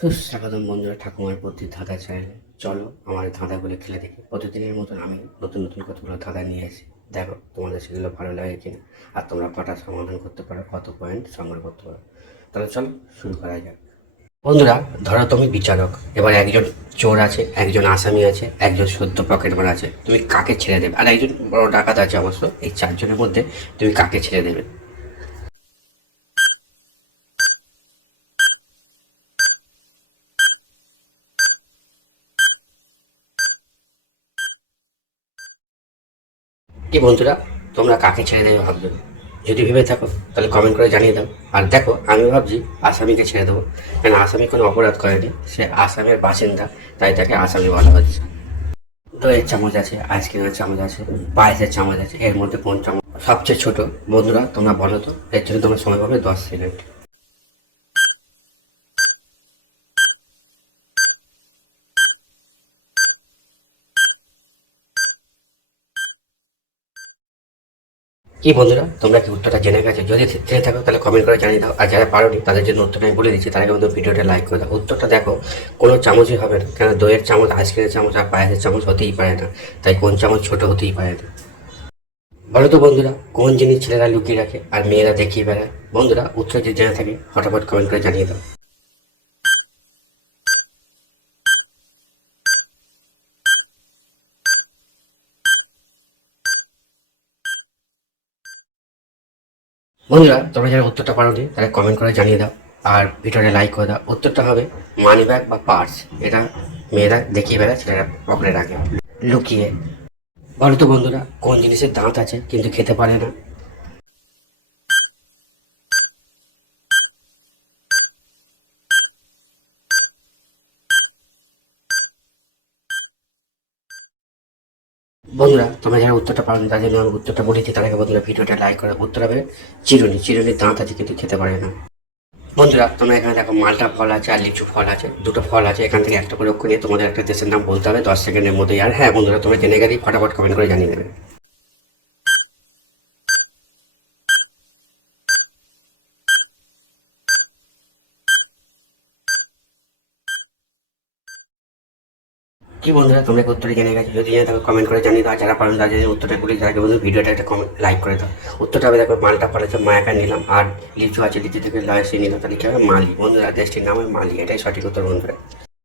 সুস্বাগতম বন্ধুরা ঠাকুমার প্রতি ধাঁধা চ্যানেলে। চলো আমার ধাঁধাগুলো খেলে দেখি। প্রতিদিনের মতন আমি নতুন নতুন কতগুলো ধাঁধা নিয়ে আসি। দেখো তোমাদের সেগুলো ভালো লাগে কিনা, আর তোমরা কটা সমাধান করতে পারো, কত পয়েন্ট সংগ্রহ করতে পারো। তাহলে চলো শুরু করা যাক। বন্ধুরা, ধরো তুমি বিচারক। এবার একজন চোর আছে, একজন আসামি আছে, একজন সদ্য পকেট মার আছে। তুমি কাকে ছেড়ে দেবে? আর একজন বড় ডাকাত আছে অবশ্য। এই চারজনের মধ্যে তুমি কাকে ছেড়ে দেবে? কি বন্ধুরা, তোমরা কাকে ছেড়ে দেবে ভাবছো? যদি ভেবে থাকো তাহলে কমেন্ট করে জানিয়ে দাও। আর দেখো, আমি ভাবছি আসামিকে ছেড়ে দেবো, কারণ আসামি কোনো অপরাধ করেনি, সে আসামের বাসিন্দা, তাই তাকে আসামি বলা হচ্ছে। দইয়ের চামচ আছে, আইসক্রিমের চামচ আছে, পায়েসের চামচ আছে, এর মধ্যে কোন চামচ সবচেয়ে ছোট? বন্ধুরা তোমরা বলো তো, এর জন্য তোমরা সময় পাবে 10 সেকেন্ড। কি বন্ধুরা, তোমরা কি উত্তরটা জেনে গেছো? যদি জেনে থাকো তাহলে কমেন্ট করে জানিয়ে দাও। আর যারা পারোনি তাদের জন্য উত্তরটা আমি বলে দিচ্ছি, তারা কিন্তু ভিডিওটা লাইক করে দাও। উত্তরটা দেখো, কোনো চামচই হবে না, কেন দইয়ের চামচ, আইসক্রিমের চামচ আর পায়েসের চামচ হতেই পারে না, তাই কোন চামচ ছোট হতেই পারে না। বলো তো বন্ধুরা, কোন জিনিস ছেলেরা লুকিয়ে রাখে আর মেয়েরা দেখিয়ে বেড়ায়? বন্ধুরা, উত্তর যদি জেনে থাকে ফটাফট কমেন্ট করে জানিয়ে দাও। বন্ধুরা, তোমরা যারা উত্তরটা পারোনি তারা কমেন্ট করে জানিয়ে দাও, আর ভিডিওটা লাইক করে দাও। উত্তরটা হবে মানি ব্যাগ বা পার্স। এটা মেয়েরা দেখিয়ে বেড়ায়, ছেলেরা পকেটে রাখে লুকিয়ে। বলো তো বন্ধুরা, কোন জিনিসের দাঁত আছে কিন্তু খেতে পারে না? বন্ধুরা, তোমরা যারা উত্তরটা পারোনি তাদের জন্য আমি উত্তরটা বলেছি, তার আগে বন্ধুরা ভিডিওটা লাইক করে। উত্তর হবে চিরুনি। চিরুনির দাঁত আছে কিন্তু খেতে পারে না। বন্ধুরা, তোমরা এখানে দেখো মালটা ফল আছে আর লিচু ফল আছে, দুটো ফল আছে। এখান থেকে একটা করে অক্ষর নিয়ে তোমাদের একটা দেশের নাম বলতে হবে 10 সেকেন্ডের মধ্যেই। আর হ্যাঁ বন্ধুরা, তোমরা জেনে গেলেই ফটাফট কমেন্ট করে জানিয়ে দেবে। কি বন্ধুরা, তোমরা কি উত্তরটা জেনে গেছো? যদি জেনে থাকো কমেন্ট করে জানিয়ে দাও। আর যারা পারেন তাদের জন্য উত্তরটা বলি, তাদেরকে বন্ধু ভিডিওটা একটা কমেন্ট লাইক করে দাও। উত্তরটা হবে দেখো, মালটা ফল আছে, মায়াকা নিলাম, আর লিচু আছে, লিচু থেকে লয়সি নিলাম, তাহলে কি হবে? মালি। বন্ধুরা, দেশটির নাম হয় মালি। এটাই সঠিক উত্তর বন্ধুরা।